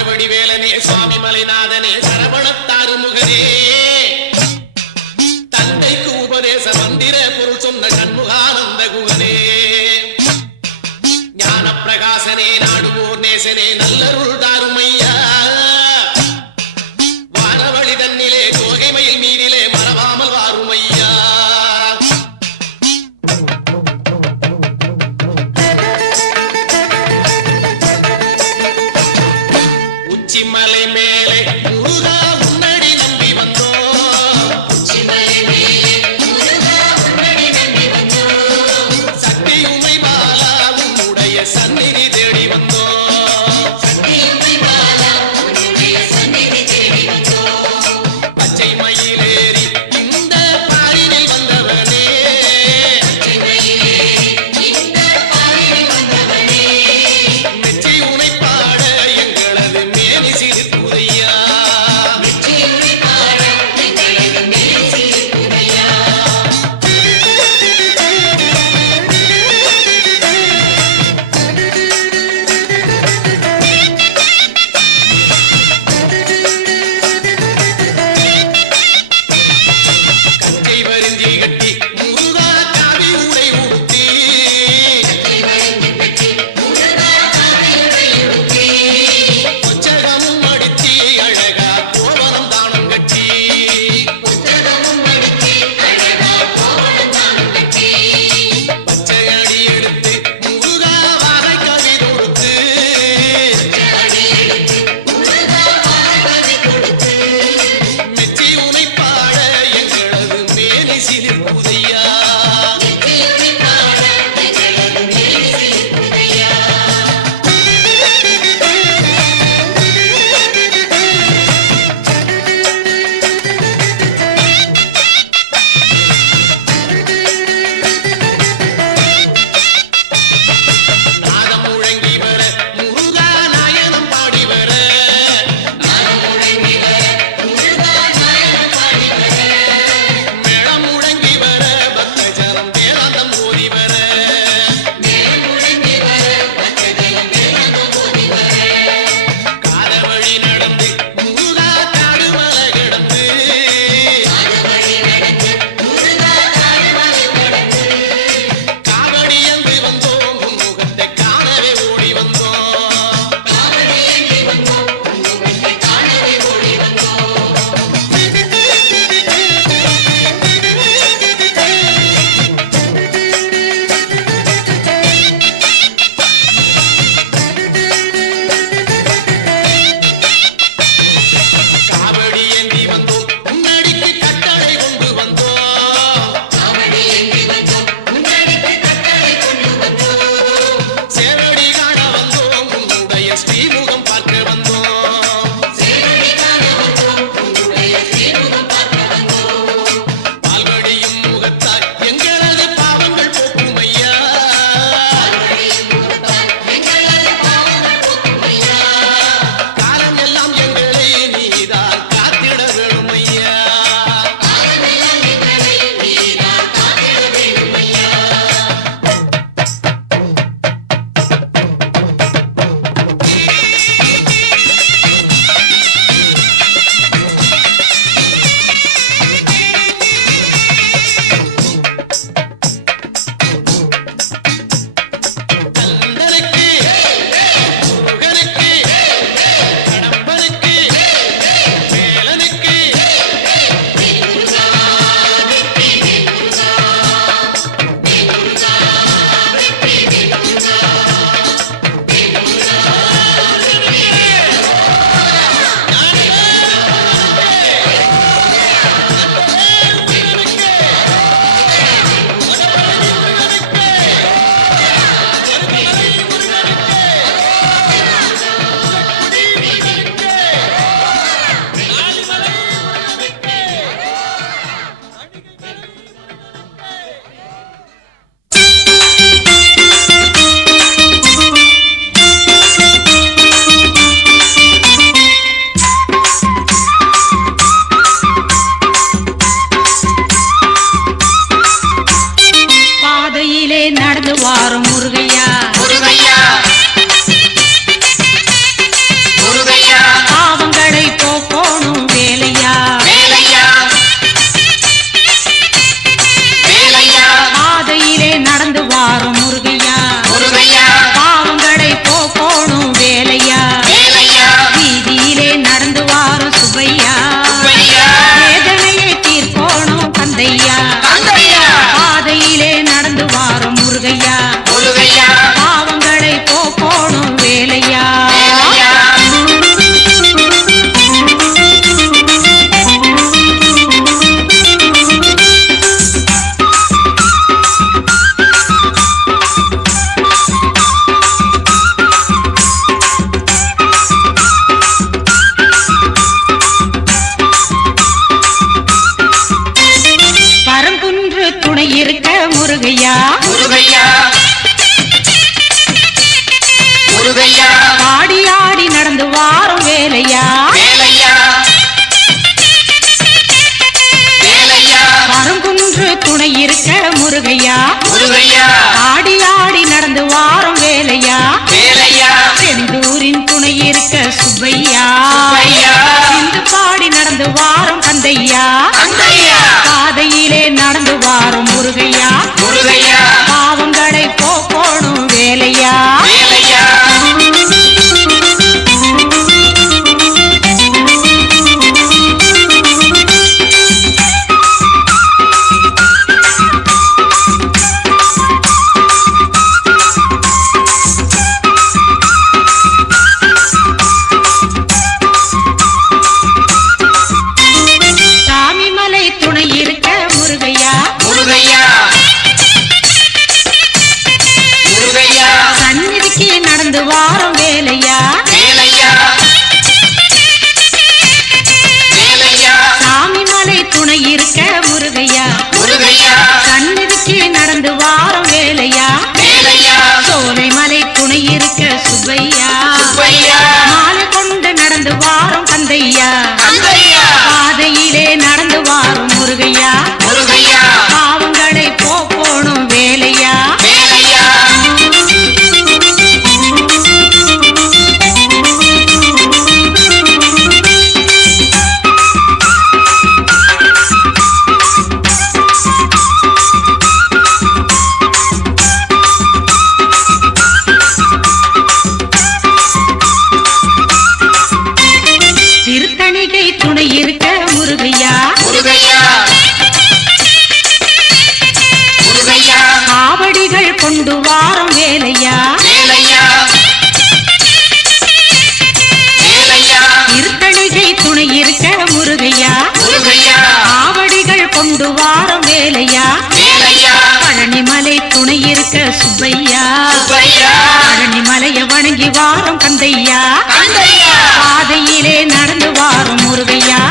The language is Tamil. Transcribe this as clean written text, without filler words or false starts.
வடிவேலனே சுவாமி மலைநாதனே சரவணத்தாறு முகனே தந்தைக்கு உபதேச மந்திர பொருள் சொன்ன சண்முகானந்த குகனே ஞான பிரகாசனே நாடுவோர் நேசனே நல்லருள் தாருமையா வானவழி தன்னிலே தோகைமயில் மீதிலே மறவாமல் வாருமையா உச்சிமலை மேலே முருகா உன்னடி நம்பி வந்தோம் உச்சிமலை மேலே முருகா உன்னடி நம்பி வந்தோம் சக்தி உமை பாலா உன்னுடைய சந்நிதி தேடி வந்தோம் சக்தி உமை பாலா உன்னுடைய சந்நிதி தேடி வந்தோம் பச்சை மயிலேறி இந்த பாரினில் வந்தவனே பச்சை மயிலேறி இந்த பாரினில் வந்தவனே மெச்சி உனை பாட எங்களது மேனி சிறு துறை சுப்பையா மாலை கொண்டு நடந்து வாரும் கந்தையா பாதையிலே நடந்து வாரும் முருகையா பாவங்களை போக்கணும் வேலையா திருத்தணிகை துணை இருக்க முருகையா காவடிகள் கொண்டு வாரம் வேலையா திருத்தணிகை துணை இருக்க முருகையா காவடிகள் கொண்டு வாரம் வேலையா பழனிமலை துணை இருக்க சுப்பையா பழனிமலைய வணங்கி வாரம் கந்தையா பாதையிலே நடந்து வாரும் முருகையா